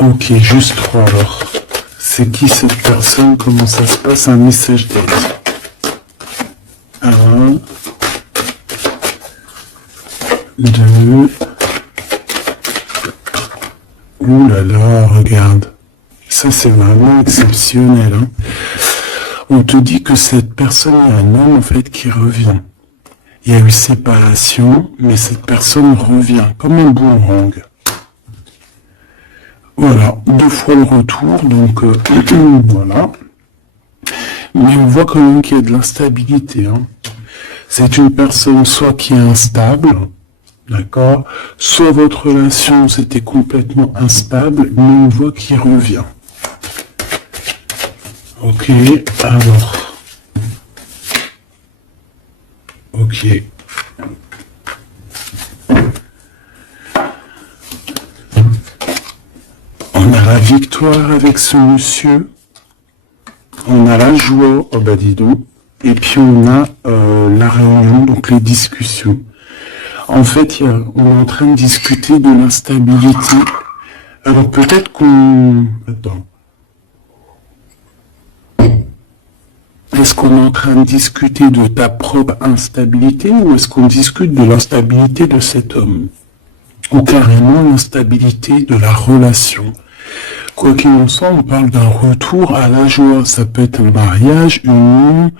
Ok, juste 3 alors. C'est qui cette personne? Comment ça se passe? Un message d'aide. 1, 2. Ouh là là, regarde. Ça, c'est vraiment exceptionnel. Hein. On te dit que cette personne, il y a un homme en fait qui revient. Il y a eu séparation, mais cette personne revient comme un boomerang. Voilà, 2 fois le retour, donc voilà. Mais on voit quand même qu'il y a de l'instabilité. Hein. C'est une personne soit qui est instable, d'accord, soit votre relation c'était complètement instable, mais on voit qu'il revient. Ok, alors. Ok. On a la victoire avec ce monsieur. On a la joie, oh bah dis donc. Et puis on a la réunion, donc les discussions. En fait, on est en train de discuter de l'instabilité. Alors peut-être qu'on... Attends. Est-ce qu'on est en train de discuter de ta propre instabilité ou est-ce qu'on discute de l'instabilité de cet homme? Ou carrément l'instabilité de la relation? Quoi qu'il en soit, on parle d'un retour à la joie. Ça peut être un mariage, une union,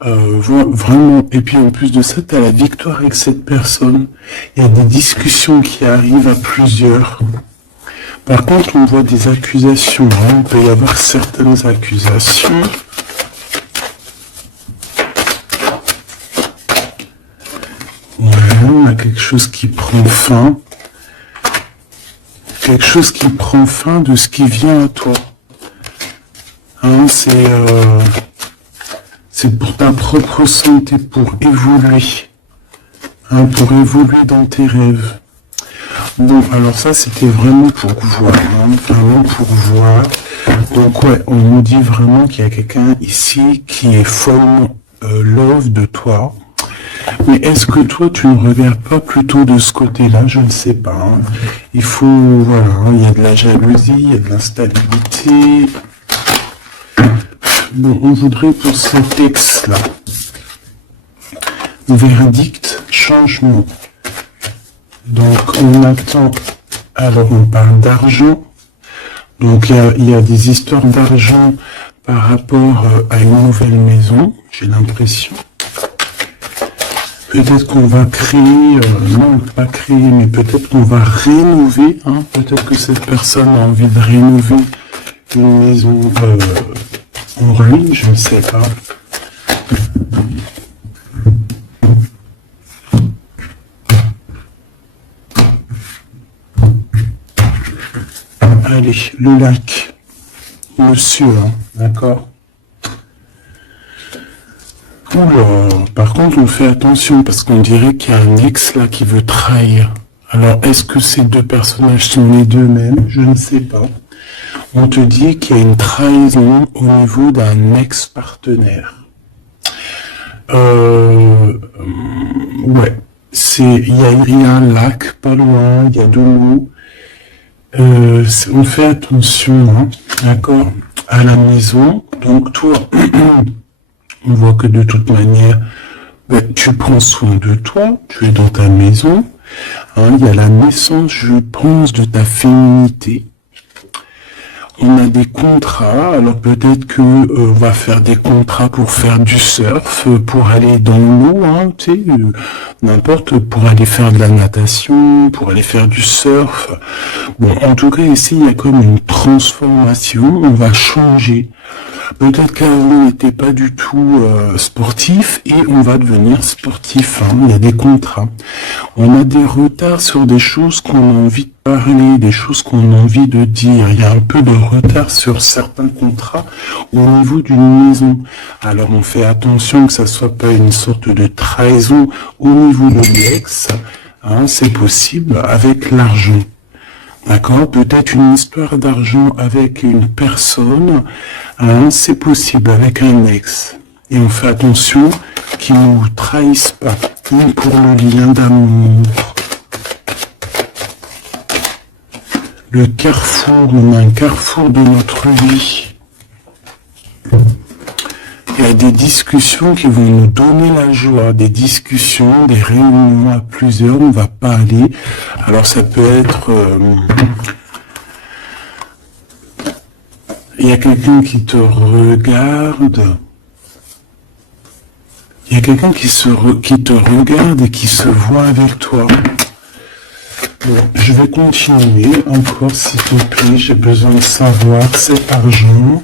vraiment. Et puis en plus de ça, tu as la victoire avec cette personne. Il y a des discussions qui arrivent à plusieurs. Par contre, on voit des accusations. Hein. Il peut y avoir certaines accusations. Ouais, on a quelque chose qui prend fin. Quelque chose qui prend fin de ce qui vient à toi. Hein, c'est pour ta propre santé, pour évoluer. Hein, pour évoluer dans tes rêves. Bon, alors ça, c'était vraiment pour voir. Hein, vraiment pour voir. Donc ouais, on nous dit vraiment qu'il y a quelqu'un ici qui est follement love de toi. Mais est-ce que toi, tu ne regardes pas plutôt de ce côté-là? Je ne sais pas. Hein. Il faut, voilà, il y a de la jalousie, il y a de l'instabilité. Bon, on voudrait pour cet ex-là. Verdict, changement. Donc, on attend. Alors, on parle d'argent. Donc, il y a des histoires d'argent par rapport à une nouvelle maison, j'ai l'impression. Peut-être qu'on va créer, non pas créer, mais peut-être qu'on va rénover. Hein, peut-être que cette personne a envie de rénover une maison en ruine, je ne sais pas. Allez, le lac. Monsieur, hein, d'accord? Oula, par contre, on fait attention parce qu'on dirait qu'il y a un ex là qui veut trahir. Alors, est-ce que ces deux personnages sont les deux mêmes? Je ne sais pas. On te dit qu'il y a une trahison au niveau d'un ex-partenaire. Ouais, il y a un lac pas loin, il y a de l'eau. On fait attention, hein, d'accord, à la maison. Donc toi, on voit que de toute manière, tu prends soin de toi, tu es dans ta maison. Hein, il y a la naissance, je pense, de ta féminité. On a des contrats, alors peut-être que on va faire des contrats pour faire du surf, pour aller dans l'eau, hein, tu sais, n'importe, pour aller faire de la natation, pour aller faire du surf. Bon, en tout cas, ici, il y a comme une transformation, on va changer. Peut-être qu'avant, on n'était pas du tout sportif et on va devenir sportif. Hein. Il y a des contrats. On a des retards sur des choses qu'on a envie de parler, des choses qu'on a envie de dire. Il y a un peu de retard sur certains contrats au niveau d'une maison. Alors, on fait attention que ça soit pas une sorte de trahison au niveau de l'ex. Hein, c'est possible avec l'argent. D'accord, peut-être une histoire d'argent avec une personne, hein, c'est possible avec un ex. Et on fait attention qu'il ne nous trahisse pas, ni pour le lien d'amour. le carrefour, on a un carrefour de notre vie. Il y a des discussions qui vont nous donner la joie, des discussions, des réunions à plusieurs, on va parler. Alors ça peut être... il y a quelqu'un qui te regarde. Il y a quelqu'un qui te regarde et qui se voit avec toi. Bon, je vais continuer encore, s'il te plaît. J'ai besoin de savoir cet argent.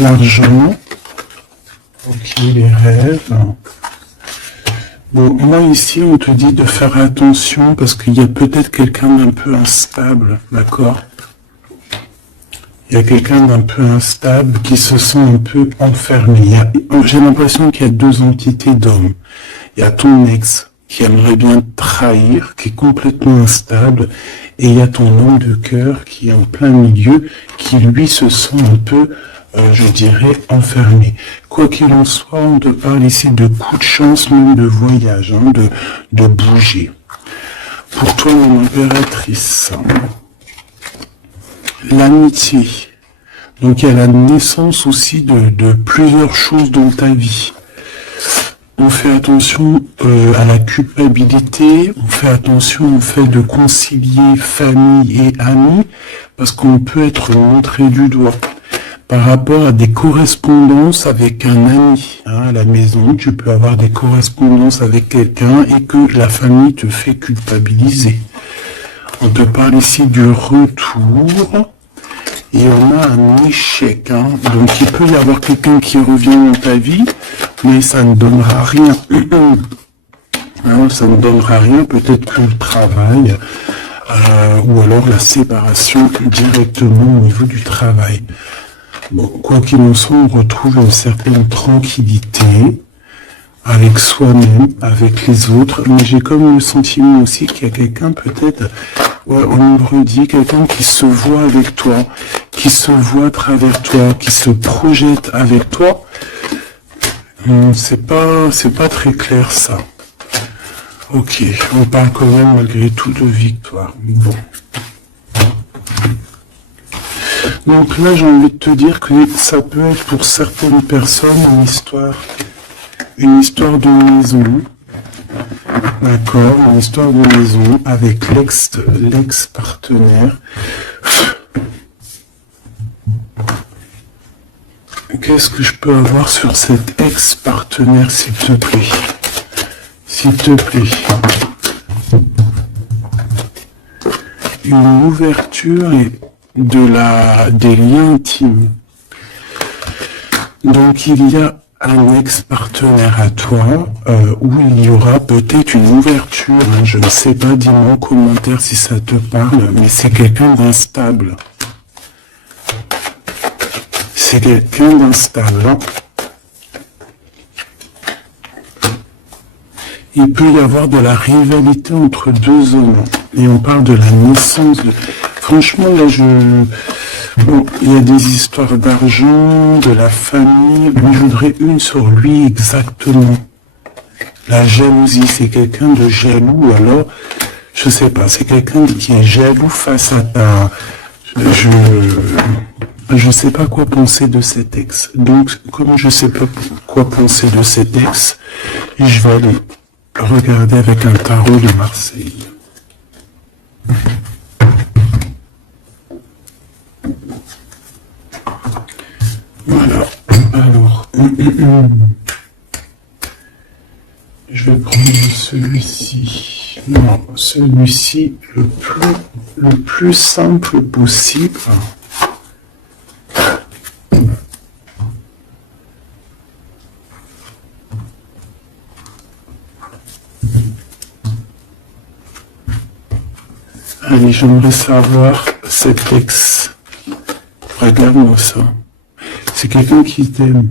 L'argent. Ok, les rêves. Bon, là ici, on te dit de faire attention parce qu'il y a peut-être quelqu'un d'un peu instable, d'accord? Il y a quelqu'un d'un peu instable qui se sent un peu enfermé. J'ai l'impression qu'il y a deux entités d'hommes. Il y a ton ex qui aimerait bien te trahir, qui est complètement instable, et il y a ton homme de cœur qui est en plein milieu, qui lui se sent un peu, je dirais, enfermé. Quoi qu'il en soit, on te parle ici de coups de chance, même de voyage, hein, de bouger. Pour toi, mon impératrice, l'amitié. Donc il y a la naissance aussi de plusieurs choses dans ta vie. On fait attention à la culpabilité, on fait attention au fait de concilier famille et amis, parce qu'on peut être montré du doigt. Par rapport à des correspondances avec un ami, hein, à la maison, tu peux avoir des correspondances avec quelqu'un et que la famille te fait culpabiliser. On te parle ici du retour. Et on a un échec, hein. Donc il peut y avoir quelqu'un qui revient dans ta vie, mais ça ne donnera rien. Hein, ça ne donnera rien, peut-être que le travail, ou alors la séparation directement au niveau du travail. Bon, quoi qu'il en soit, on retrouve une certaine tranquillité avec soi-même, avec les autres, mais j'ai comme le sentiment aussi qu'il y a quelqu'un peut-être, ouais, on me dit quelqu'un qui se voit avec toi, qui se voit à travers toi, qui se projette avec toi. C'est pas très clair ça. Ok, on parle quand même malgré tout de victoire. Bon. Donc là, j'ai envie de te dire que ça peut être pour certaines personnes une histoire de maison. D'accord, une histoire de maison avec l'ex-partenaire. Qu'est-ce que je peux avoir sur cet ex-partenaire, s'il te plaît? S'il te plaît. Une ouverture et des liens intimes. Donc il y a un ex-partenaire à toi, où il y aura peut-être une ouverture, hein, je ne sais pas, dis-moi en commentaire si ça te parle, mais c'est quelqu'un d'instable. C'est quelqu'un d'instable. Hein. Il peut y avoir de la rivalité entre deux hommes, et on parle de la naissance de... Franchement, là, bon, il y a des histoires d'argent, de la famille, mais je voudrais une sur lui exactement. La jalousie, c'est quelqu'un de jaloux, alors, je sais pas, c'est quelqu'un qui est jaloux face à ta... Je sais pas quoi penser de cet ex. Donc, comme je sais pas quoi penser de cet ex, je vais aller regarder avec un tarot de Marseille. Voilà, alors, je vais prendre celui-ci. Non, celui-ci le plus simple possible. Allez, j'aimerais savoir cet ex. Regarde-moi ça. C'est quelqu'un qui t'aime.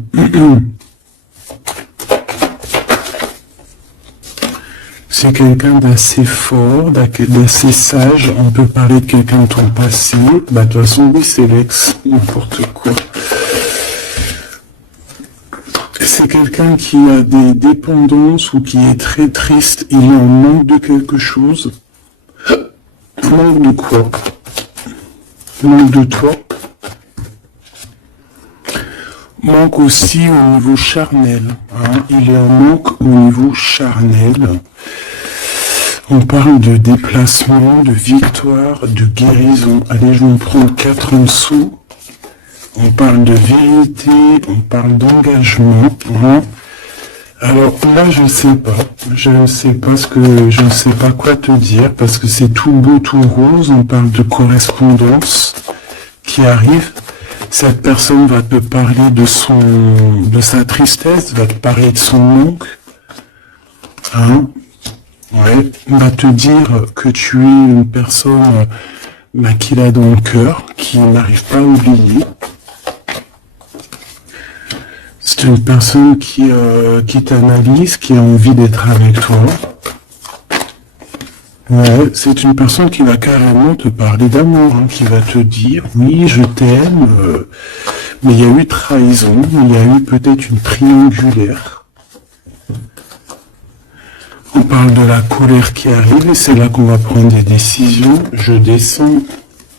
C'est quelqu'un d'assez fort, d'assez sage. On peut parler de quelqu'un de ton passé. Bah, de toute façon, oui, c'est l'ex. N'importe quoi. C'est c'est quelqu'un qui a des dépendances ou qui est très triste, il est en manque de quelque chose. Manque de quoi? Manque de toi. Manque aussi au niveau charnel. Hein. Il est en manque au niveau charnel. On parle de déplacement, de victoire, de guérison. Allez, je vais en prendre 4 en dessous. On parle de vérité, on parle d'engagement. Hein. Alors là, je ne sais pas. Je ne sais pas quoi te dire parce que c'est tout beau, tout rose. On parle de correspondance qui arrive. Cette personne va te parler de sa tristesse, va te parler de son manque. Hein. Ouais, va te dire que tu es une personne qu'il a dans le cœur, qui n'arrive pas à oublier. C'est une personne qui t'analyse, qui a envie d'être avec toi. Ouais, c'est une personne qui va carrément te parler d'amour, hein, qui va te dire oui, je t'aime, mais il y a eu trahison, il y a eu peut-être une triangulaire. On parle de la colère qui arrive et c'est là qu'on va prendre des décisions. Je descends.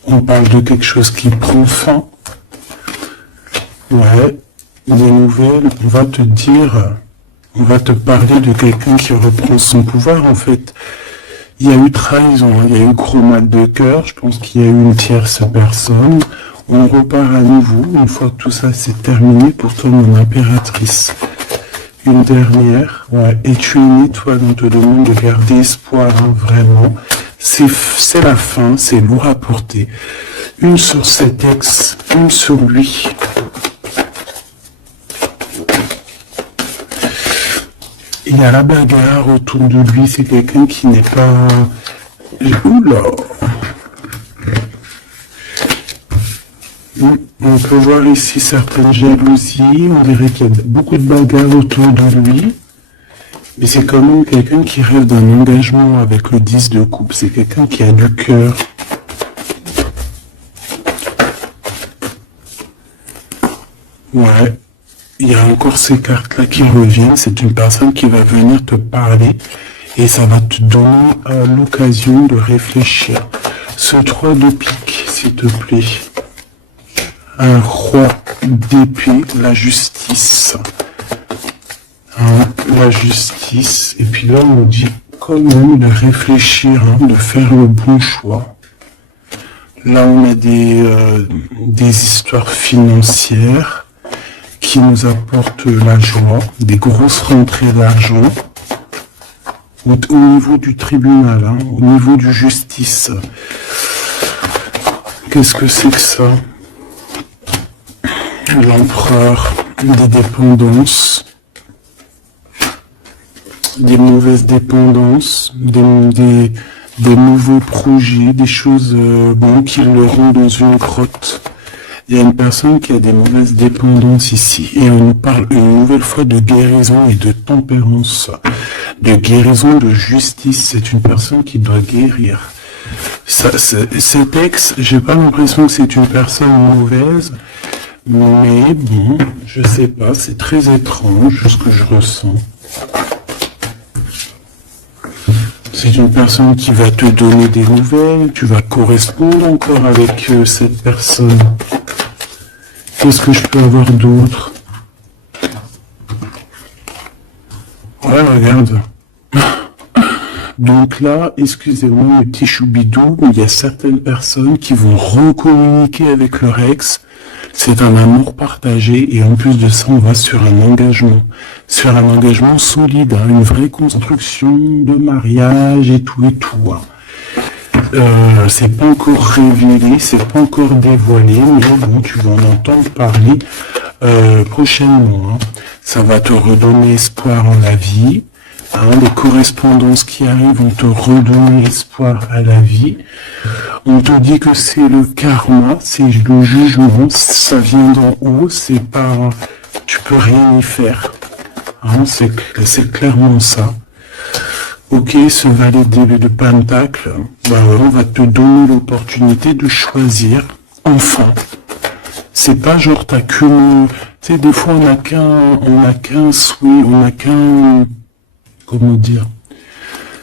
On parle de quelque chose qui prend fin. Ouais. Des nouvelles. On va te dire, on va te parler de quelqu'un qui reprend son pouvoir en fait. Il y a eu trahison, il y a eu gros mal de cœur. Je pense qu'il y a eu une tierce personne. On repart à nouveau. Une fois que tout ça c'est terminé pour toi mon impératrice. Une dernière, ouais, et tu es une étoile, on te demande de garder espoir, hein, vraiment. C'est la fin, c'est lourd à porter. Une sur cet ex, une sur lui. Il y a la bagarre autour de lui, c'est quelqu'un qui n'est pas... Oula! On peut voir ici certaines jalousies, on dirait qu'il y a beaucoup de bagarres autour de lui, mais c'est quand même quelqu'un qui rêve d'un engagement avec le 10 de coupe, c'est quelqu'un qui a du cœur. Ouais, il y a encore ces cartes-là qui reviennent, c'est une personne qui va venir te parler et ça va te donner l'occasion de réfléchir. Ce 3 de pique, s'il te plaît. Un roi d'épée, la justice. Hein, la justice. Et puis là, on dit quand même de réfléchir, hein, de faire le bon choix. Là, on a des histoires financières qui nous apportent la joie, des grosses rentrées d'argent. Au niveau du tribunal, hein, au niveau du justice. Qu'est-ce que c'est que ça ? L'empereur, des dépendances, des mauvaises dépendances, des nouveaux projets, des choses qui le rendent dans une grotte. Il y a une personne qui a des mauvaises dépendances ici et on nous parle une nouvelle fois de guérison et de tempérance, de guérison, de justice. C'est une personne qui doit guérir. Cet ex, j'ai pas l'impression que c'est une personne mauvaise. Mais bon, je sais pas, c'est très étrange ce que je ressens. C'est une personne qui va te donner des nouvelles, tu vas correspondre encore avec cette personne. Qu'est-ce que je peux avoir d'autre? Ouais, regarde. Donc là, excusez-moi, mes petits choubidous, il y a certaines personnes qui vont recommuniquer avec leur ex. C'est un amour partagé et en plus de ça, on va sur un engagement solide, hein, une vraie construction de mariage et tout. Hein. C'est pas encore révélé, c'est pas encore dévoilé, mais bon, tu vas en entendre parler prochainement. Hein. Ça va te redonner espoir en la vie. Hein, les correspondances qui arrivent vont te redonner espoir à la vie. On te dit que c'est le karma, c'est le jugement, ça vient d'en haut, c'est pas, tu peux rien y faire. Hein, c'est clairement ça. Ok, ce valet de Pentacle, on va te donner l'opportunité de choisir, enfin. C'est pas genre Tu sais, des fois, on n'a qu'un souhait, on n'a qu'un, comment dire,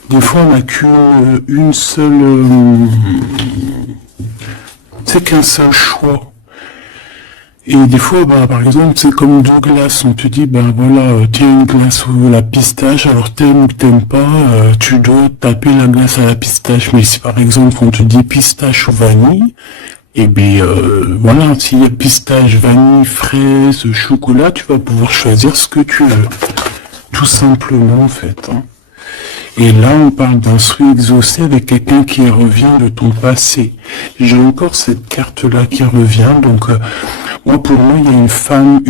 des fois, on n'a qu'une seule, c'est qu'un seul choix. Et des fois, bah, par exemple, c'est comme deux glaces. On te dit, ben voilà, tiens une glace ou la pistache, alors t'aimes ou t'aimes pas, tu dois taper la glace à la pistache. Mais si par exemple on te dit pistache ou vanille, et bien voilà, s'il y a pistache, vanille, fraise, chocolat, tu vas pouvoir choisir ce que tu veux. Tout simplement en fait. Hein. Et là, on parle d'un souhait exaucé avec quelqu'un qui revient de ton passé. J'ai encore cette carte-là qui revient. Donc, moi, pour moi, il y a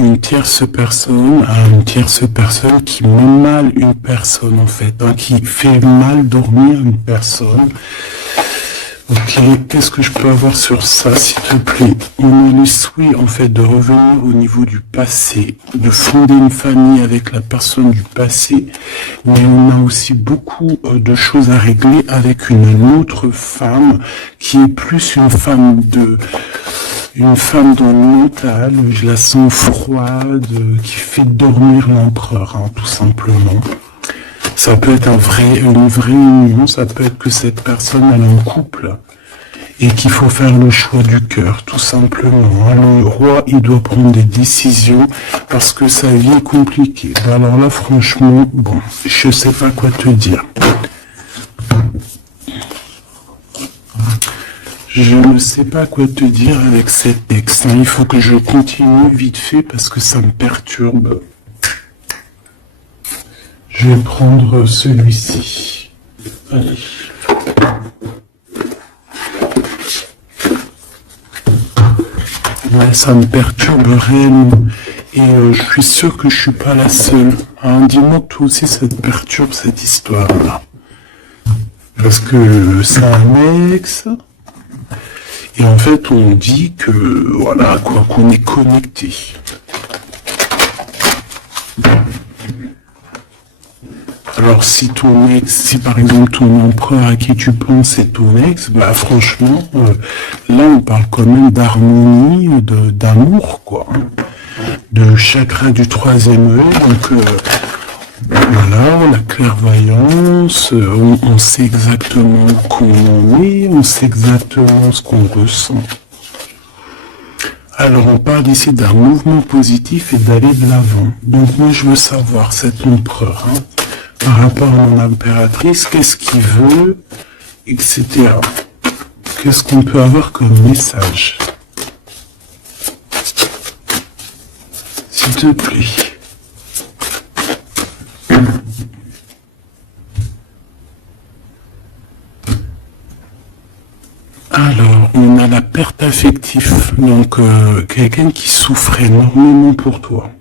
une tierce personne qui met mal une personne, en fait, hein, qui fait mal dormir une personne. Ok, qu'est-ce que je peux avoir sur ça, s'il te plaît? On a le souhait, en fait, de revenir au niveau du passé, de fonder une famille avec la personne du passé, mais on a aussi beaucoup de choses à régler avec une autre femme, qui est plus une femme dans le mental, je la sens froide, qui fait dormir l'empereur, hein, tout simplement. Ça peut être une vraie union, ça peut être que cette personne elle est en couple et qu'il faut faire le choix du cœur, tout simplement. Le roi, il doit prendre des décisions parce que sa vie est compliquée. Alors là, franchement, bon, je sais pas quoi te dire. Je ne sais pas quoi te dire avec cette texte. Il faut que je continue vite fait parce que ça me perturbe. Je vais prendre celui-ci. Allez. Ouais, ça me perturbe réellement. Et je suis sûr que je suis pas la seule. Hein, dis-moi que toi aussi ça te perturbe cette histoire-là. Parce que c'est un ex. Et en fait, on dit que, voilà, quoi, qu'on est connecté. Alors si par exemple ton empereur à qui tu penses est ton ex, bah franchement, là on parle quand même d'harmonie, d'amour quoi, hein, de chakra du troisième œil, donc voilà, la clairvoyance, on sait exactement où qu'on est, on sait exactement ce qu'on ressent. Alors on parle ici d'un mouvement positif et d'aller de l'avant. Donc moi je veux savoir cet empereur, hein, par rapport à mon impératrice, qu'est-ce qu'il veut, etc. Qu'est-ce qu'on peut avoir comme message? S'il te plaît. Alors, on a la perte affective, donc quelqu'un qui souffre énormément pour toi.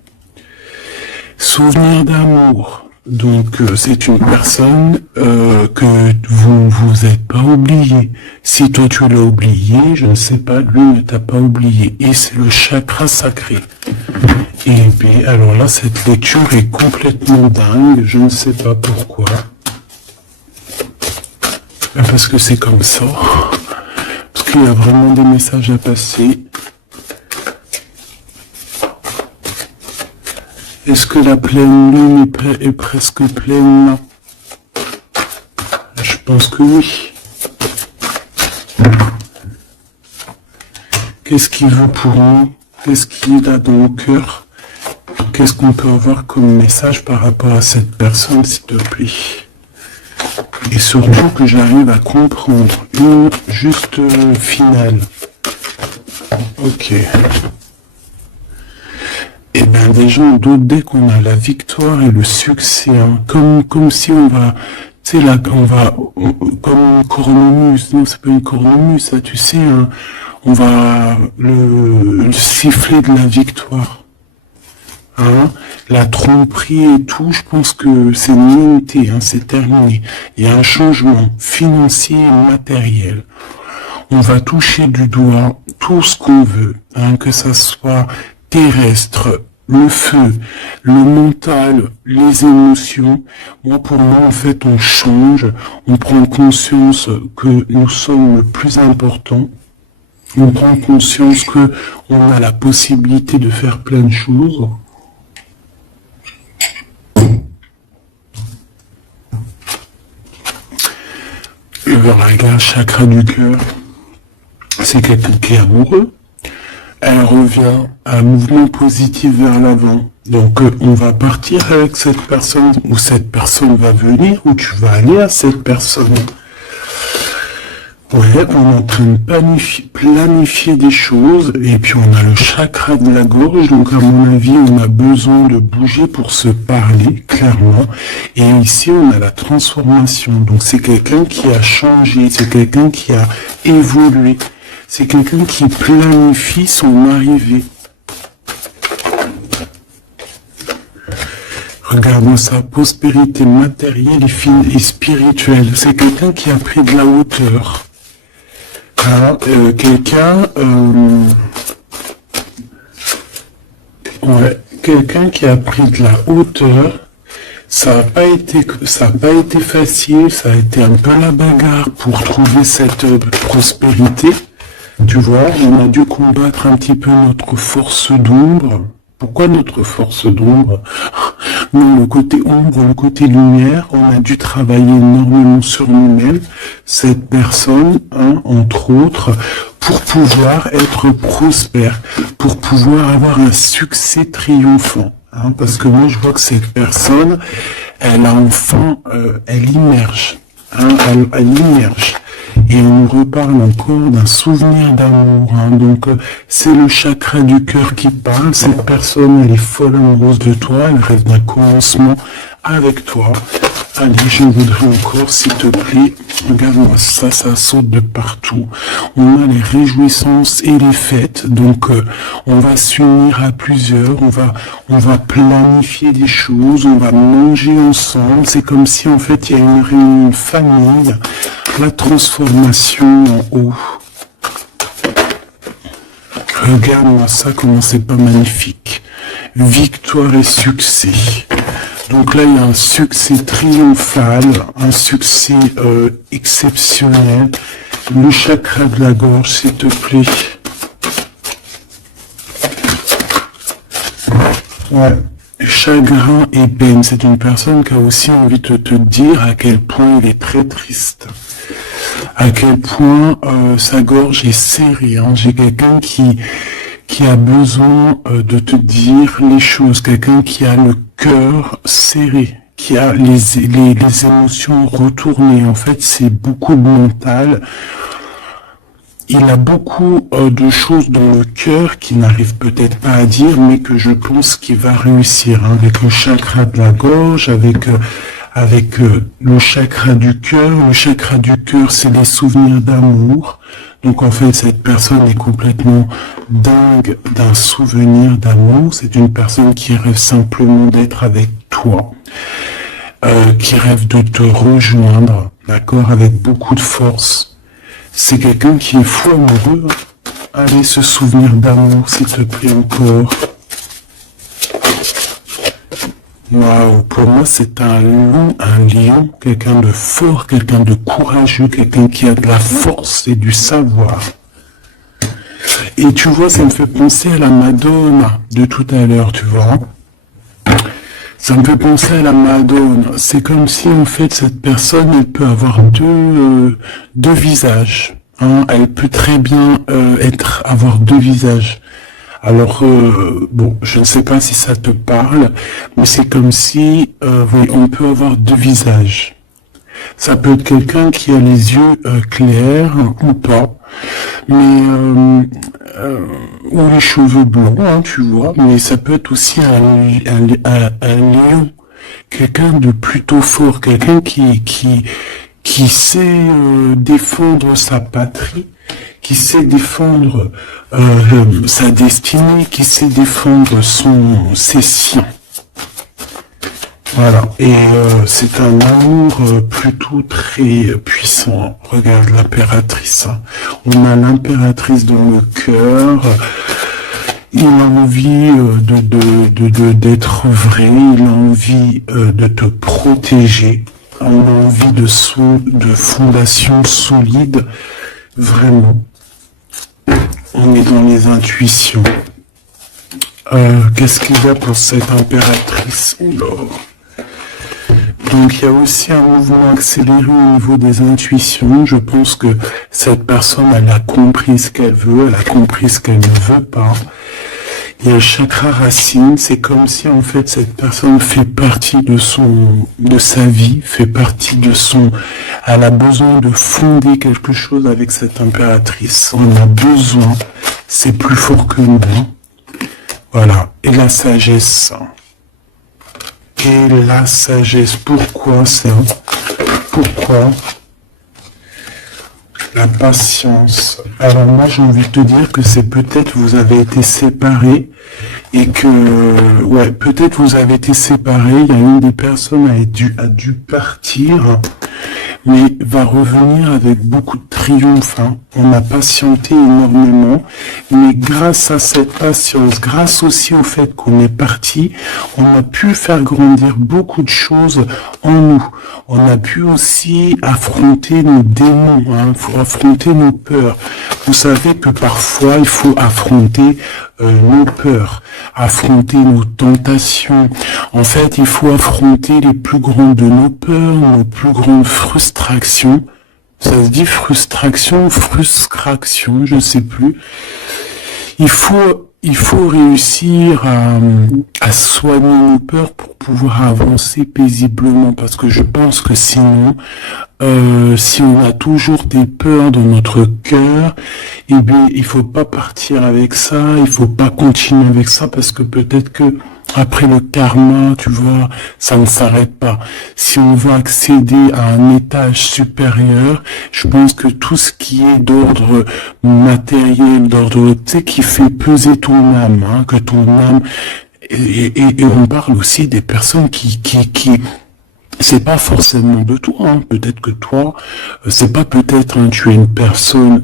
Souvenir d'amour. Donc c'est une personne que vous êtes pas oublié. Si toi tu l'as oublié, je ne sais pas, lui ne t'a pas oublié. Et c'est le chakra sacré. Et puis alors là, cette lecture est complètement dingue, je ne sais pas pourquoi. Parce que c'est comme ça. Parce qu'il y a vraiment des messages à passer. Est-ce que la pleine lune est presque pleine là? Je pense que oui. Qu'est-ce qu'il veut pour nous? Qu'est-ce qu'il a dans le cœur? Qu'est-ce qu'on peut avoir comme message par rapport à cette personne, s'il te plaît? Et surtout que j'arrive à comprendre une juste finale. Ok. Et bien déjà, on doute dès qu'on a la victoire et le succès, hein, comme si on va, tu sais, là, comme une cornemuse, non, c'est pas une cornemuse, ça, tu sais, hein, on va le sifflet de la victoire. Hein, la tromperie et tout, je pense que c'est limité, hein, c'est terminé. Il y a un changement financier et matériel. On va toucher du doigt tout ce qu'on veut, hein, que ça soit terrestre, le feu, le mental, les émotions. Moi, pour moi, en fait, on change, on prend conscience que nous sommes le plus important. On prend conscience que on a la possibilité de faire plein de choses. Le Raga, chakra du cœur, c'est quelqu'un qui est amoureux. Elle revient à un mouvement positif vers l'avant. Donc on va partir avec cette personne, ou cette personne va venir, ou tu vas aller à cette personne. Ouais, on est en train de planifier des choses, et puis on a le chakra de la gorge, donc à mon avis, on a besoin de bouger pour se parler, clairement. Et ici, on a la transformation, donc c'est quelqu'un qui a changé, c'est quelqu'un qui a évolué, c'est quelqu'un qui planifie son arrivée. Regarde sa prospérité matérielle et spirituelle, c'est quelqu'un qui a pris de la hauteur. Quelqu'un qui a pris de la hauteur, ça n'a pas été facile, ça a été un peu la bagarre pour trouver cette prospérité. Tu vois, on a dû combattre un petit peu notre force d'ombre. Pourquoi notre force d'ombre? Non, le côté ombre, le côté lumière, on a dû travailler énormément sur nous-mêmes, cette personne, entre autres, pour pouvoir être prospère, pour pouvoir avoir un succès triomphant. Parce que moi, je vois que cette personne, elle a enfin, elle immerge. Elle immerge. Et on nous reparle encore d'un souvenir d'amour. Donc, c'est le chakra du cœur qui parle. Cette personne, elle est folle amoureuse de toi. Elle rêve d'un commencement avec toi. Allez, je voudrais encore, s'il te plaît, regarde-moi ça, ça saute de partout. On a les réjouissances et les fêtes, donc on va s'unir à plusieurs, on va planifier des choses, on va manger ensemble. C'est comme si en fait il y a une réunion de famille, la transformation en haut. Regarde-moi ça, comment c'est pas magnifique. Victoire et succès. Donc là, il y a un succès triomphal, un succès exceptionnel. Le chakra de la gorge, s'il te plaît. Ouais. Chagrin et peine. C'est une personne qui a aussi envie de te dire à quel point il est très triste. À quel point sa gorge est serrée. J'ai quelqu'un qui a besoin de te dire les choses, quelqu'un qui a le cœur serré, qui a les émotions retournées. En fait, c'est beaucoup de mental. Il a beaucoup de choses dans le cœur qu'il n'arrive peut-être pas à dire, mais que je pense qu'il va réussir. Avec le chakra de la gorge, avec le chakra du cœur. Le chakra du cœur, c'est les souvenirs d'amour. Donc en fait, cette personne est complètement dingue d'un souvenir d'amour. C'est une personne qui rêve simplement d'être avec toi, qui rêve de te rejoindre, d'accord, avec beaucoup de force. C'est quelqu'un qui est fou amoureux. Allez, ce souvenir d'amour, s'il te plaît, encore. Waouh, pour moi, c'est un lion, quelqu'un de fort, quelqu'un de courageux, quelqu'un qui a de la force et du savoir. Et tu vois, ça me fait penser à la Madonna de tout à l'heure, tu vois. Ça me fait penser à la Madonna. C'est comme si, en fait, cette personne, elle peut avoir deux visages. Elle peut très bien avoir deux visages. Alors, bon, je ne sais pas si ça te parle, mais c'est comme si, oui, on peut avoir deux visages. Ça peut être quelqu'un qui a les yeux clairs ou pas, mais ou les cheveux blancs, tu vois, mais ça peut être aussi un lion, quelqu'un de plutôt fort, quelqu'un qui sait défendre sa patrie, qui sait défendre sa destinée, qui sait défendre ses siens. Voilà, et c'est un amour plutôt très puissant. Regarde l'impératrice. On a l'impératrice dans le cœur. Il a envie d'être vrai, il a envie de te protéger. On a envie de fondations solides, vraiment. on est dans les intuitions. Qu'est-ce qu'il y a pour cette impératrice? Oula. Donc il y a aussi un mouvement accéléré au niveau des intuitions. Je pense que cette personne, elle a compris ce qu'elle veut, elle a compris ce qu'elle ne veut pas. Il y a le chakra racine, c'est comme si en fait cette personne fait partie de sa vie, fait partie de elle a besoin de fonder quelque chose avec cette impératrice. On a besoin, c'est plus fort que nous. Voilà. Et la sagesse. Et la sagesse. Pourquoi ça? Pourquoi? La patience. Alors moi j'ai envie de te dire que c'est peut-être vous avez été séparés et que ouais peut-être vous avez été séparés. Il y a une des personnes a dû partir, mais va revenir avec beaucoup de triomphe. Hein. On a patienté énormément, mais grâce à cette patience, grâce aussi au fait qu'on est parti, on a pu faire grandir beaucoup de choses en nous. On a pu aussi affronter nos démons, hein, affronter nos peurs. Vous savez que parfois, il faut affronter nos peurs, affronter nos tentations. En fait, il faut affronter les plus grandes de nos peurs, nos plus grandes frustrations. Ça se dit frustration, frustration, je ne sais plus. Il faut réussir à soigner nos peurs pour pouvoir avancer paisiblement, parce que je pense que sinon, si on a toujours des peurs dans notre cœur, eh bien, il faut pas partir avec ça, il faut pas continuer avec ça, parce que peut-être que après le karma, tu vois, ça ne s'arrête pas. Si on veut accéder à un étage supérieur, je pense que tout ce qui est d'ordre matériel, d'ordre, tu sais, qui fait peser ton âme, hein, que ton âme, et on parle aussi des personnes qui c'est pas forcément de toi, hein. Peut-être que toi, c'est pas peut-être, hein, tu es une personne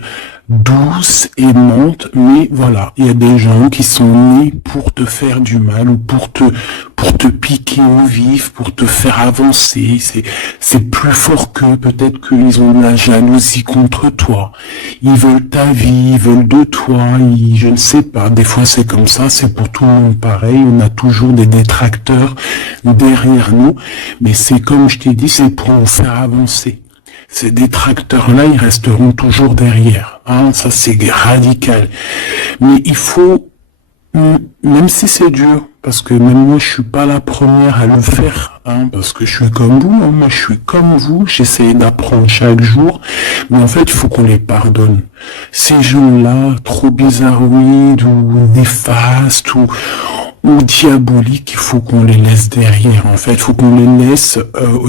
douce, aimante, mais voilà, il y a des gens qui sont nés pour te faire du mal ou pour te piquer au vif, pour te faire avancer. C'est plus fort qu'eux. Peut-être qu'ils ont de la jalousie contre toi. Ils veulent ta vie, ils veulent de toi. Je ne sais pas. Des fois c'est comme ça. C'est pour tout le monde pareil. On a toujours des détracteurs derrière nous, mais c'est comme je t'ai dit, c'est pour nous faire avancer. Ces détracteurs-là, ils resteront toujours derrière. Hein, ça, c'est radical. Mais il faut, même si c'est dur, parce que même moi, je suis pas la première à le faire, hein, parce que je suis comme vous, hein, moi, je suis comme vous, j'essaie d'apprendre chaque jour, mais en fait, il faut qu'on les pardonne. Ces gens-là, trop bizarroïdes ou néfastes ou diaboliques, il faut qu'on les laisse derrière. En fait, il faut qu'on les laisse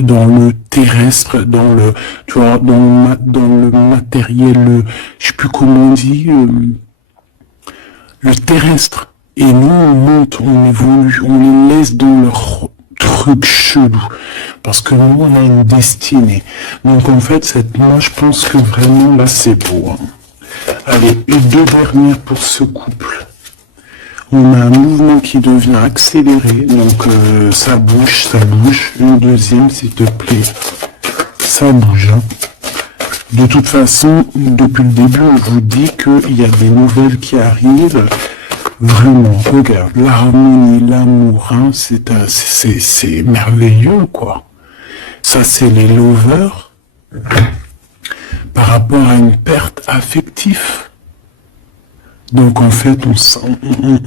dans le terrestre, dans le, tu vois, dans le matériel, je sais plus comment on dit, le terrestre. Et nous, on monte, on évolue, on les laisse dans leur truc chelou. Parce que nous, on a une destinée. Donc, en fait, moi, je pense que vraiment, là, c'est beau. Hein. Allez, les deux dernières pour ce couple. On a un mouvement qui devient accéléré, donc ça bouge. Une deuxième, s'il te plaît. Ça bouge. Hein. De toute façon, depuis le début, on vous dit qu'il y a des nouvelles qui arrivent. Vraiment, regarde, l'harmonie, l'amour, hein, c'est merveilleux, quoi. Ça, c'est les lovers par rapport à une perte affective. Donc en fait,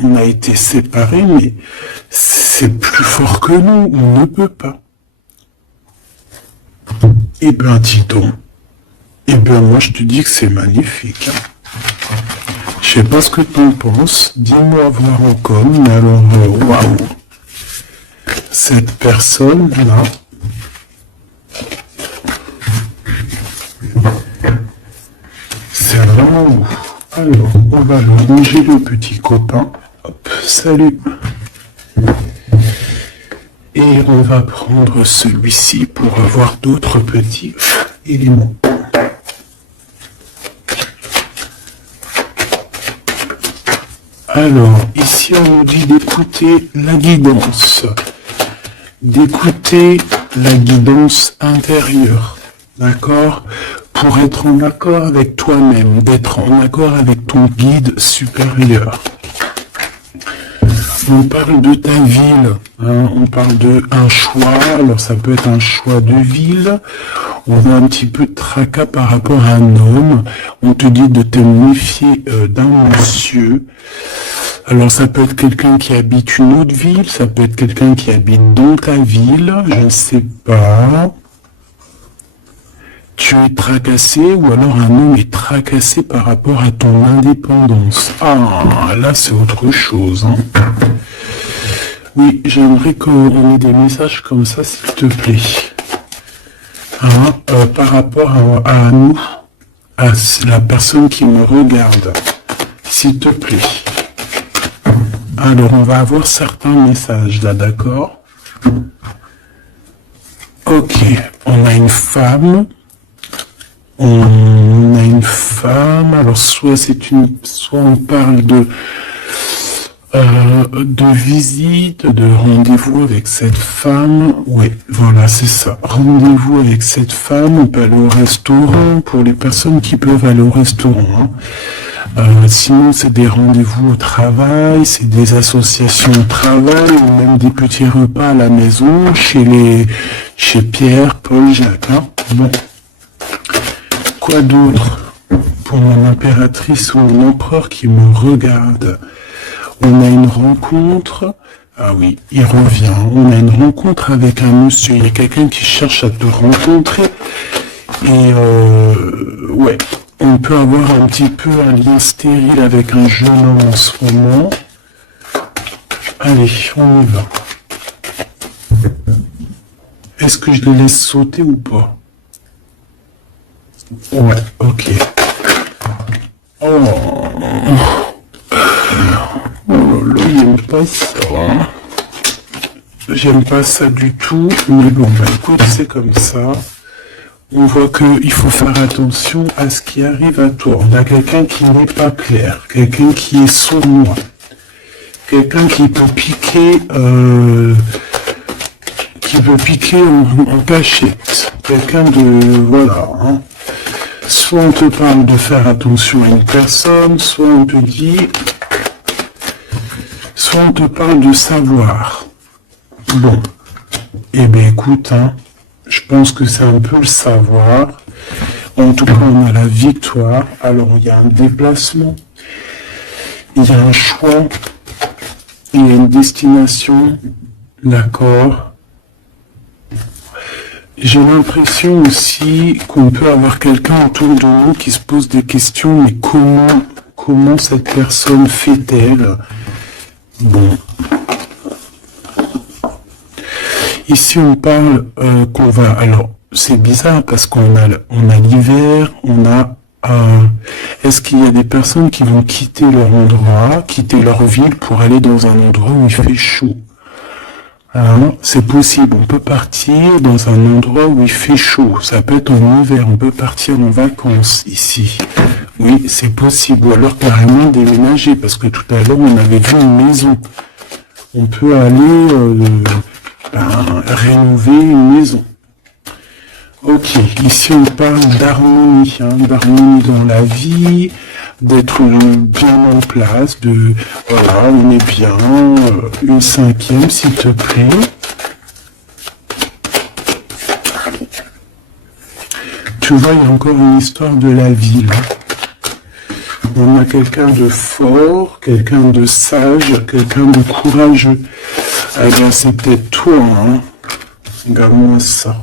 on a été séparés, mais c'est plus fort que nous, on ne peut pas. Eh ben dis donc, eh ben moi je te dis que c'est magnifique. Hein. Je sais pas ce que tu en penses, dis-moi voir en com, mais alors, waouh, cette personne-là, c'est vraiment ouf. Alors, on va le ranger le petit copain. Hop, salut. Et on va prendre celui-ci pour avoir d'autres petits éléments. Alors, ici on nous dit d'écouter la guidance. D'écouter la guidance intérieure. D'accord? pour être en accord avec toi-même, d'être en accord avec ton guide supérieur. On parle de ta ville, hein, on parle de un choix, alors ça peut être un choix de ville, on a un petit peu de tracas par rapport à un homme, on te dit de te méfier d'un monsieur, alors ça peut être quelqu'un qui habite une autre ville, ça peut être quelqu'un qui habite dans ta ville, je ne sais pas. Tu es tracassé ou alors un homme est tracassé par rapport à ton indépendance. Ah, là c'est autre chose. Hein. Oui, j'aimerais qu'on ait des messages comme ça, s'il te plaît. Hein, par rapport à nous, à la personne qui me regarde, s'il te plaît. Alors, on va avoir certains messages là, d'accord? Ok, on a une femme. On a une femme, alors soit on parle de visite, de rendez-vous avec cette femme. Oui, voilà, c'est ça. Rendez-vous avec cette femme, on peut aller au restaurant pour les personnes qui peuvent aller au restaurant. Hein. Sinon, c'est des rendez-vous au travail, c'est des associations au travail, ou même des petits repas à la maison, chez Pierre, Paul, Jacques. Hein. Bon. Quoi d'autre pour mon impératrice ou mon empereur qui me regarde? On a une rencontre. Ah oui, il revient. On a une rencontre avec un monsieur. Il y a quelqu'un qui cherche à te rencontrer. Et ouais, on peut avoir un petit peu un lien stérile avec un jeune homme en ce moment. Allez, on y va. Est-ce que je les laisse sauter ou pas? Ouais, ok. Oh là, j'aime pas ça. Hein. J'aime pas ça du tout, mais bon, bah écoute, c'est comme ça. On voit qu'il faut faire attention à ce qui arrive à toi. On a quelqu'un qui n'est pas clair, quelqu'un qui est sournois, quelqu'un qui peut piquer, en cachette, quelqu'un de, voilà, hein. Soit on te parle de faire attention à une personne, soit on te dit, soit on te parle de savoir. Bon, eh bien écoute, hein, je pense que c'est un peu le savoir. En tout cas, on a la victoire. Alors, il y a un déplacement, il y a un choix, il y a une destination, d'accord. J'ai l'impression aussi qu'on peut avoir quelqu'un autour de nous qui se pose des questions, mais comment cette personne fait-elle? Bon. Ici, on parle qu'on va... Alors, c'est bizarre parce qu'on a l'hiver, on a... Est-ce qu'il y a des personnes qui vont quitter leur endroit, quitter leur ville pour aller dans un endroit où il fait chaud? Alors, c'est possible, on peut partir dans un endroit où il fait chaud, ça peut être en hiver, on peut partir en vacances ici. Oui, c'est possible, ou alors carrément déménager, parce que tout à l'heure on avait vu une maison. On peut aller rénover une maison. Ok, ici on parle d'harmonie, hein, d'harmonie dans la vie, d'être bien en place, voilà, on est bien, une cinquième s'il te plaît. Tu vois, il y a encore une histoire de la ville. On a quelqu'un de fort, quelqu'un de sage, quelqu'un de courageux. Eh bien, c'est peut-être toi, hein. Regarde-moi ça.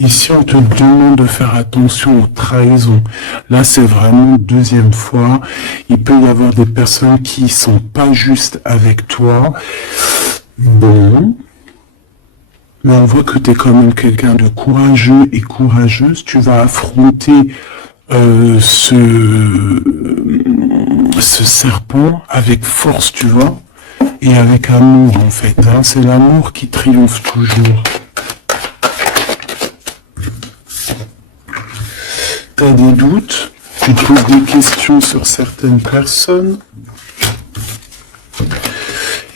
Ici, on te demande de faire attention aux trahisons. Là, c'est vraiment deuxième fois. Il peut y avoir des personnes qui sont pas justes avec toi. Bon. Mais on voit que tu es quand même quelqu'un de courageux et courageuse. Tu vas affronter ce serpent avec force, tu vois, et avec amour, en fait. Hein. C'est l'amour qui triomphe toujours. Tu as des doutes, tu te poses des questions sur certaines personnes.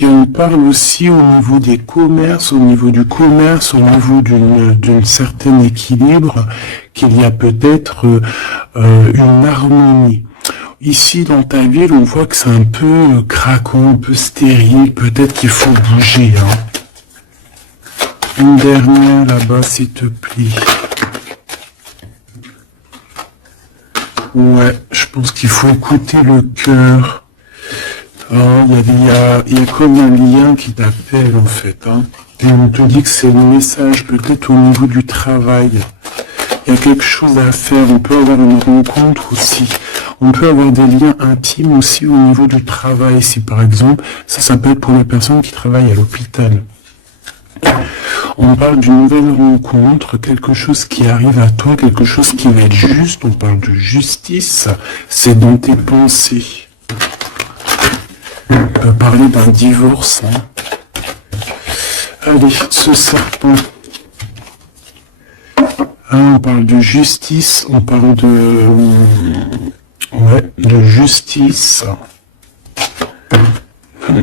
Et on parle aussi au niveau des commerces, au niveau du commerce, au niveau d'une certaine équilibre, qu'il y a peut-être une harmonie. Ici, dans ta ville, on voit que c'est un peu craquant, un peu stérile, peut-être qu'il faut bouger. Hein. Une dernière là-bas, s'il te plaît. Ouais, je pense qu'il faut écouter le cœur. Il y a comme un lien qui t'appelle en fait. Hein. Et on te dit que c'est le message peut-être au niveau du travail. Il y a quelque chose à faire. On peut avoir une rencontre aussi. On peut avoir des liens intimes aussi au niveau du travail. Si par exemple, ça peut être pour les personnes qui travaillent à l'hôpital. On parle d'une nouvelle rencontre, quelque chose qui arrive à toi, quelque chose qui va être juste. On parle de justice. C'est dans tes pensées. On peut parler d'un divorce. Hein. Allez, ce serpent. On parle de justice, on parle de justice.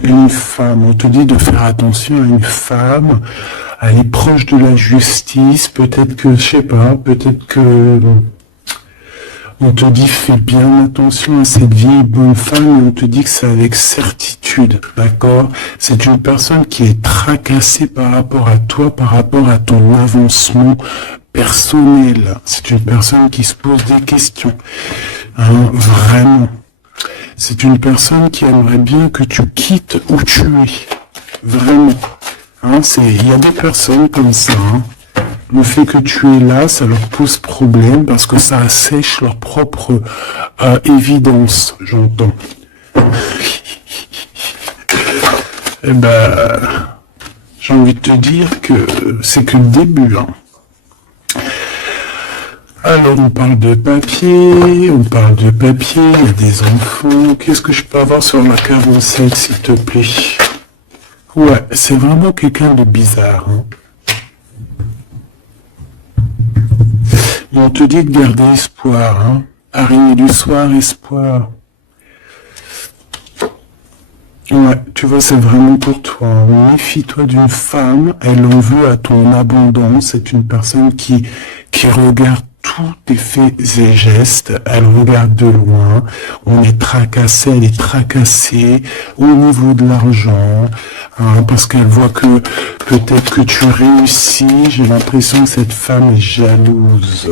Une femme, on te dit de faire attention à une femme, elle est proche de la justice, peut-être que, je sais pas, peut-être que on te dit fais bien attention à cette vieille bonne femme, et on te dit que c'est avec certitude, d'accord? C'est une personne qui est tracassée par rapport à toi, par rapport à ton avancement personnel. C'est une personne qui se pose des questions, hein, vraiment. C'est une personne qui aimerait bien que tu quittes où tu es, vraiment. Hein, il y a des personnes comme ça, hein. Le fait que tu es là, ça leur pose problème parce que ça assèche leur propre évidence, j'entends. Eh ben, j'ai envie de te dire que c'est que le début. Hein. Alors, on parle de papier, il y a des enfants. Qu'est-ce que je peux avoir sur la 47, s'il te plaît? Ouais, c'est vraiment quelqu'un de bizarre. Hein. On te dit de garder espoir, hein. Araignée du soir, espoir. Ouais, tu vois, c'est vraiment pour toi. Méfie-toi d'une femme, elle en veut à ton abondance. C'est une personne qui regarde tous tes faits et gestes. Elle regarde de loin. On est tracassé, elle est tracassée au niveau de l'argent. Hein, parce qu'elle voit que peut-être que tu réussis. J'ai l'impression que cette femme est jalouse.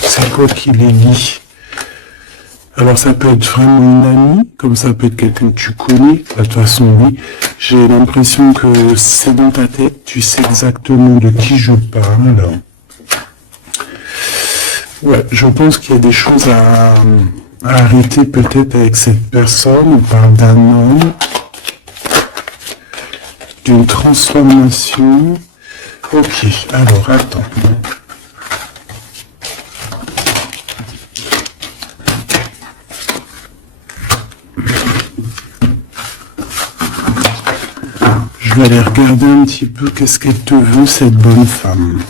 C'est quoi qui les lie? Alors ça peut être vraiment une amie, comme ça peut être quelqu'un que tu connais. De toute façon, oui. J'ai l'impression que c'est dans ta tête. Tu sais exactement de qui je parle. Ouais, je pense qu'il y a des choses à arrêter peut-être avec cette personne. On parle d'un homme, d'une transformation. Ok, alors attends. Je vais aller regarder un petit peu qu'est-ce qu'elle te veut, cette bonne femme.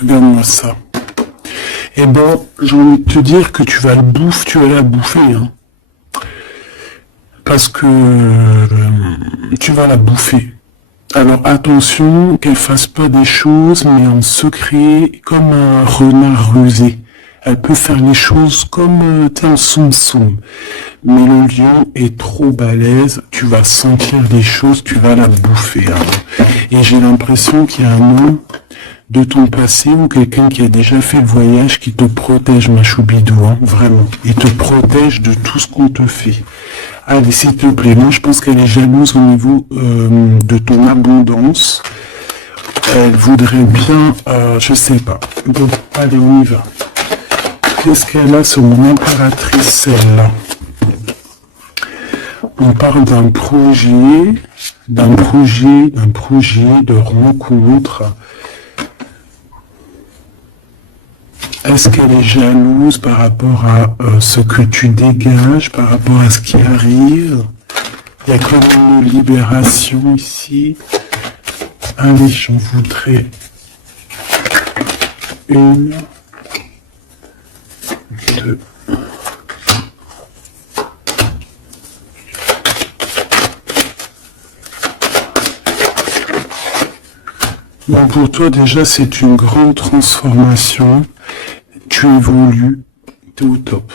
Regarde-moi ça. Eh ben, j'ai envie de te dire que tu vas la bouffer, hein. Parce que tu vas la bouffer. Alors attention, qu'elle fasse pas des choses, mais en secret, comme un renard rusé. Elle peut faire les choses comme t'es en soum-soum. Mais le lion est trop balèze, tu vas sentir des choses, tu vas la bouffer. Hein. Et j'ai l'impression qu'il y a un homme de ton passé ou quelqu'un qui a déjà fait le voyage qui te protège, ma choubidou, hein, vraiment. Il te protège de tout ce qu'on te fait. Allez, s'il te plaît, moi je pense qu'elle est jalouse au niveau de ton abondance. Elle voudrait bien, je sais pas. Bon, allez, on y va. Qu'est-ce qu'elle a sur mon impératrice, celle-là? On parle d'un projet de rencontre. Est-ce qu'elle est jalouse par rapport à ce que tu dégages, par rapport à ce qui arrive? Il y a quand même une libération ici. Allez, j'en voudrais une, deux. Bon, pour toi, déjà, c'est une grande transformation. Tu évolues, t'es au top.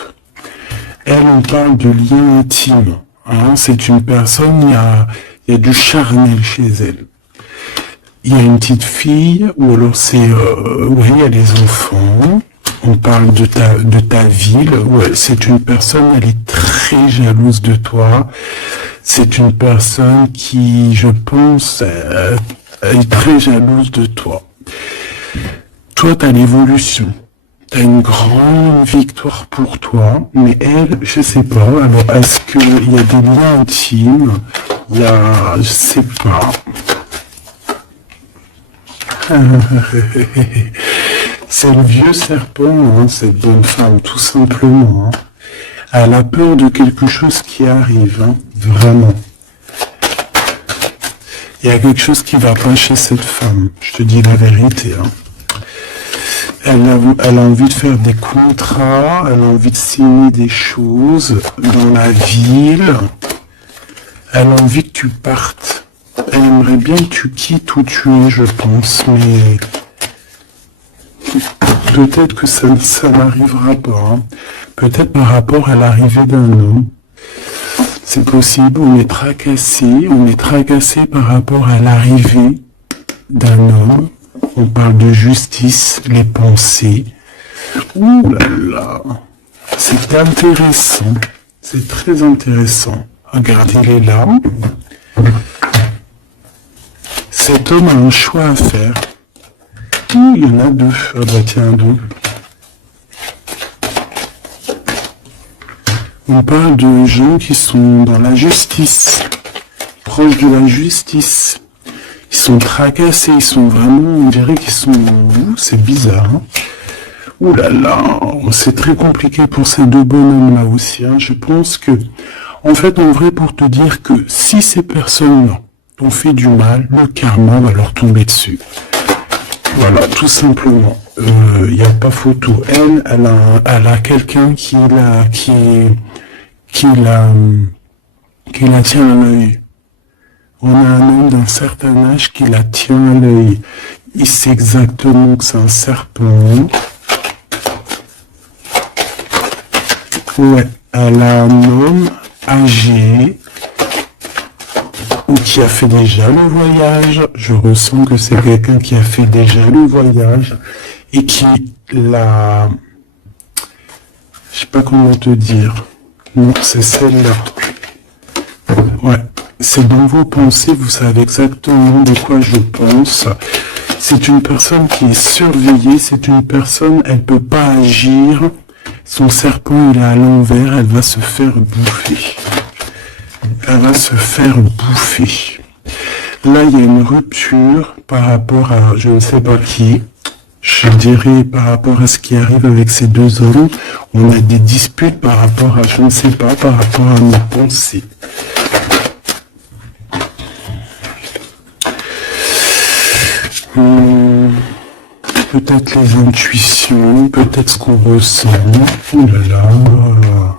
Elle, on parle de lien intime. Hein, c'est une personne, il y a du charnel chez elle. Il y a une petite fille, ou alors c'est, oui, il y a les enfants. On parle de ta ville. Ouais, c'est une personne, elle est très jalouse de toi. C'est une personne qui, je pense, elle est très jalouse de toi. Toi, t'as l'évolution. T'as une grande victoire pour toi, mais elle, je sais pas. Alors, est-ce qu'il y a des liens intimes? Il y a, je sais pas. C'est le vieux serpent, hein, cette bonne femme, tout simplement. Hein. Elle a peur de quelque chose qui arrive, hein, vraiment. Il y a quelque chose qui va pas chez cette femme, je te dis la vérité. Hein. Elle a envie de faire des contrats, elle a envie de signer des choses dans la ville. Elle a envie que tu partes. Elle aimerait bien que tu quittes où tu es, je pense, mais peut-être que ça n'arrivera pas. Hein. Peut-être par rapport à l'arrivée d'un homme. C'est possible, on est tracassé par rapport à l'arrivée d'un homme. On parle de justice, les pensées. Ouh là là, c'est intéressant, c'est très intéressant. Regardez les larmes. Cet homme a un choix à faire. Ouh, il y en a deux. Ah bah tiens, deux. On parle de gens qui sont dans la justice, proches de la justice. Ils sont tracassés, ils sont vraiment, on dirait qu'ils sont... C'est bizarre. Hein. Ouh là là, c'est très compliqué pour ces deux bonhommes-là aussi. Hein. Je pense que, en fait, en vrai, pour te dire que si ces personnes-là t'ont fait du mal, le karma va leur tomber dessus. Voilà, tout simplement. Il n'y a pas photo. Elle a quelqu'un qui la tient à l'œil. On a un homme d'un certain âge qui la tient à l'œil. Il sait exactement que c'est un serpent. Ouais, elle a un homme âgé ou qui a fait déjà le voyage. Je ressens que c'est quelqu'un qui a fait déjà le voyage et qui l'a... Je sais pas comment te dire. Non, c'est celle-là. Ouais. C'est dans vos pensées, vous savez exactement de quoi je pense. C'est une personne qui est surveillée, c'est une personne, elle peut pas agir. Son serpent, il est à l'envers, elle va se faire bouffer. Elle va se faire bouffer. Là, il y a une rupture par rapport à je ne sais pas qui. Je dirais par rapport à ce qui arrive avec ces deux hommes. On a des disputes par rapport à, je ne sais pas, par rapport à nos pensées. Peut-être les intuitions, peut-être ce qu'on ressent. Oh là là.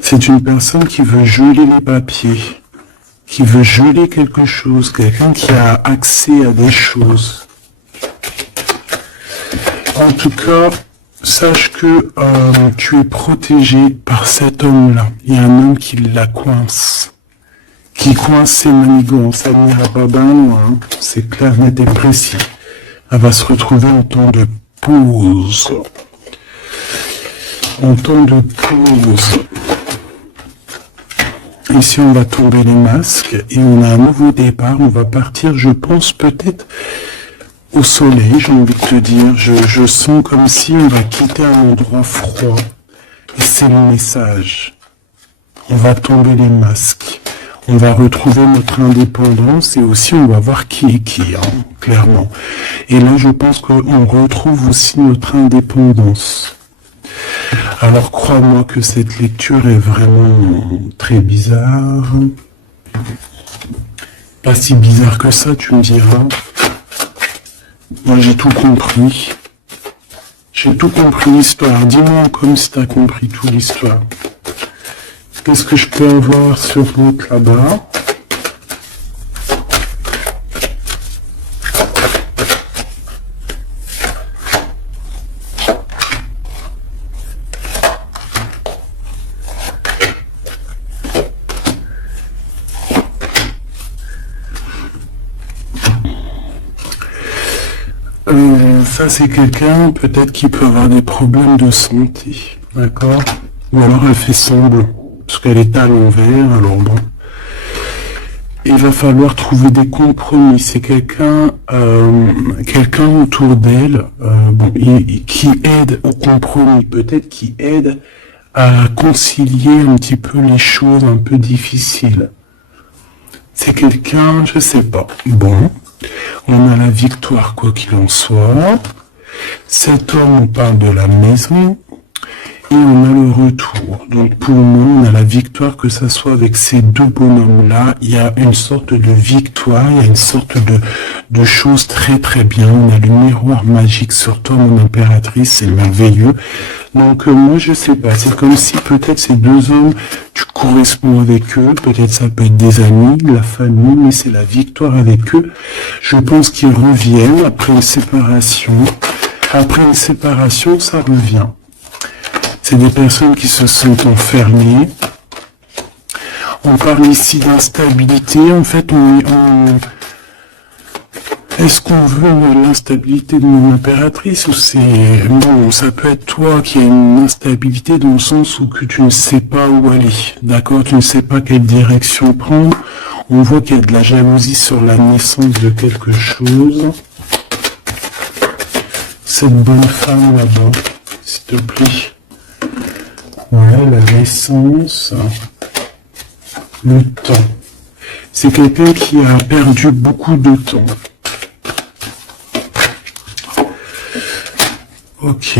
C'est une personne qui veut geler les papiers, qui veut geler quelque chose, quelqu'un qui a accès à des choses. En tout cas, sache que tu es protégé par cet homme-là. Il y a un homme qui la coince. Qui coince ses manigances, elle n'ira pas bien loin, c'est clair, net et précis. Elle va se retrouver en temps de pause. En temps de pause. Ici, on va tomber les masques et on a un nouveau départ. On va partir, je pense, peut-être au soleil, j'ai envie de te dire. Je sens comme si on va quitter un endroit froid. Et c'est le message. On va tomber les masques. On va retrouver notre indépendance et aussi on va voir qui est qui, hein, clairement. Et là, je pense qu'on retrouve aussi notre indépendance. Alors, crois-moi que cette lecture est vraiment très bizarre. Pas si bizarre que ça, tu me diras. Moi, j'ai tout compris. J'ai tout compris l'histoire. Dis-moi comme si tu as compris toute l'histoire. Qu'est-ce que je peux avoir sur l'autre là-bas? Ça, c'est quelqu'un, peut-être, qui peut avoir des problèmes de santé, d'accord? Ou alors elle fait semblant, parce qu'elle est à l'envers, alors bon. Il va falloir trouver des compromis. C'est quelqu'un autour d'elle, qui aide au compromis, peut-être qui aide à concilier un petit peu les choses un peu difficiles. C'est quelqu'un, je sais pas. Bon. On a la victoire, quoi qu'il en soit. Cet homme, on parle de la maison. Et on a le retour. Donc pour moi, on a la victoire, que ça soit avec ces deux bonhommes-là. Il y a une sorte de victoire, il y a une sorte de chose très très bien. On a le miroir magique sur toi, mon impératrice, c'est merveilleux. Donc moi, je sais pas, c'est comme si peut-être ces deux hommes, tu corresponds avec eux, peut-être ça peut être des amis, la famille, mais c'est la victoire avec eux. Je pense qu'ils reviennent après une séparation. Après une séparation, ça revient. C'est des personnes qui se sont enfermées. On parle ici d'instabilité. En fait, est-ce qu'on veut l'instabilité de mon impératrice ou c'est... Bon, ça peut être toi qui as une instabilité dans le sens où que tu ne sais pas où aller. D'accord? Tu ne sais pas quelle direction prendre. On voit qu'il y a de la jalousie sur la naissance de quelque chose. Cette bonne femme là-bas, s'il te plaît. Ouais, la naissance, le temps. C'est quelqu'un qui a perdu beaucoup de temps. Ok.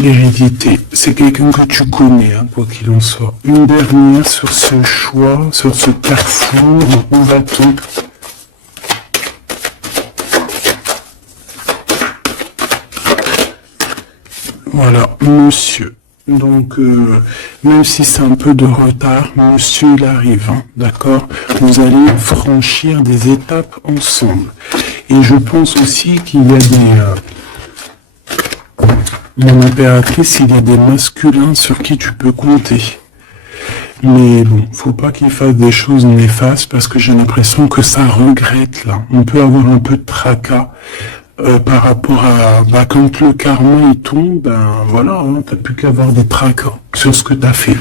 L'hérédité, c'est quelqu'un que tu connais, hein, quoi qu'il en soit. Une dernière sur ce choix, sur ce carrefour, où va-t-on? Voilà, monsieur. Donc, même si c'est un peu de retard, monsieur, il arrive, hein, d'accord? Vous allez franchir des étapes ensemble. Et je pense aussi qu'il y a mon impératrice, il y a des masculins sur qui tu peux compter. Mais bon, faut pas qu'il fasse des choses néfastes parce que j'ai l'impression que ça regrette, là. On peut avoir un peu de tracas. Par rapport à, quand le karma il tombe, voilà, hein, t'as plus qu'à avoir des tracas sur ce que t'as fait.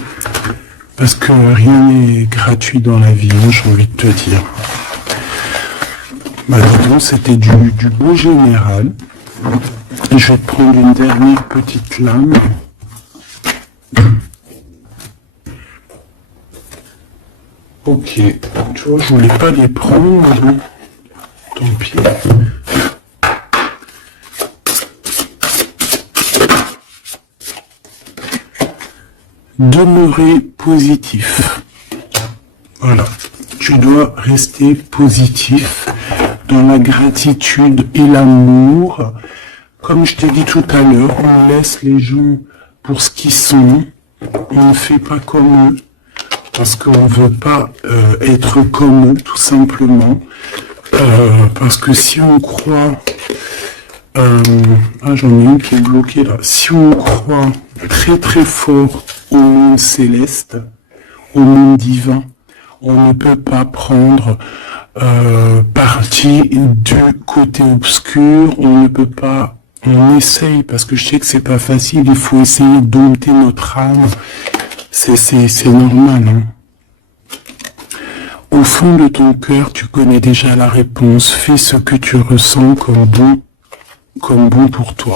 Parce que rien n'est gratuit dans la vie, hein, j'ai envie de te dire. Maintenant, c'était du beau général. Je vais te prendre une dernière petite lame. Ok, tu vois, je voulais pas les prendre, mais bon, tant pis. Demeurer positif. Voilà. Tu dois rester positif dans la gratitude et l'amour. Comme je t'ai dit tout à l'heure, on laisse les gens pour ce qu'ils sont. On ne fait pas comme eux. Parce qu'on ne veut pas être comme eux, tout simplement. Parce que si on croit... j'en ai une qui est bloquée là. Si on croit très très fort au monde céleste, au monde divin, on ne peut pas prendre parti du côté obscur, on ne peut pas, on essaye, parce que je sais que c'est pas facile, il faut essayer de dompter notre âme, c'est normal, hein. Au fond de ton cœur, tu connais déjà la réponse, fais ce que tu ressens comme bon pour toi.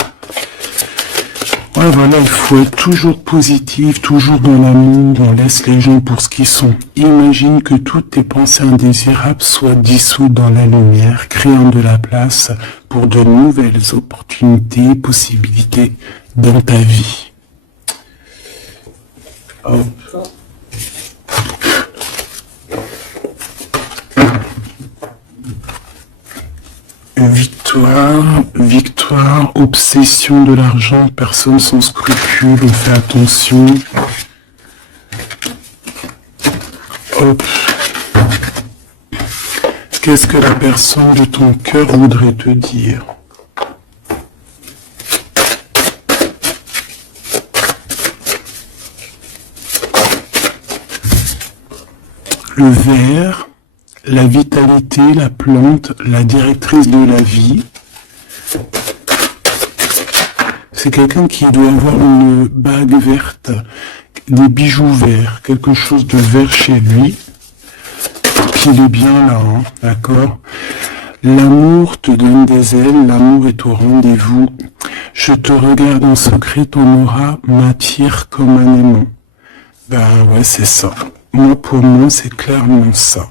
Ouais, voilà, il faut être toujours positif, toujours dans l'amour, on laisse les gens pour ce qu'ils sont. Imagine que toutes tes pensées indésirables soient dissoutes dans la lumière, créant de la place pour de nouvelles opportunités, possibilités dans ta vie. Hop. Victoire, obsession de l'argent, personne sans scrupule, on fait attention. Hop. Qu'est-ce que la personne de ton cœur voudrait te dire? Le ver, la vitalité, la plante, la directrice de la vie. C'est quelqu'un qui doit avoir une bague verte, des bijoux verts, quelque chose de vert chez lui. Qu'il est bien là, hein, d'accord? L'amour te donne des ailes, l'amour est au rendez-vous. Je te regarde en secret, ton aura m'attire comme un aimant. Ben ouais, c'est ça. Moi, pour moi, c'est clairement ça.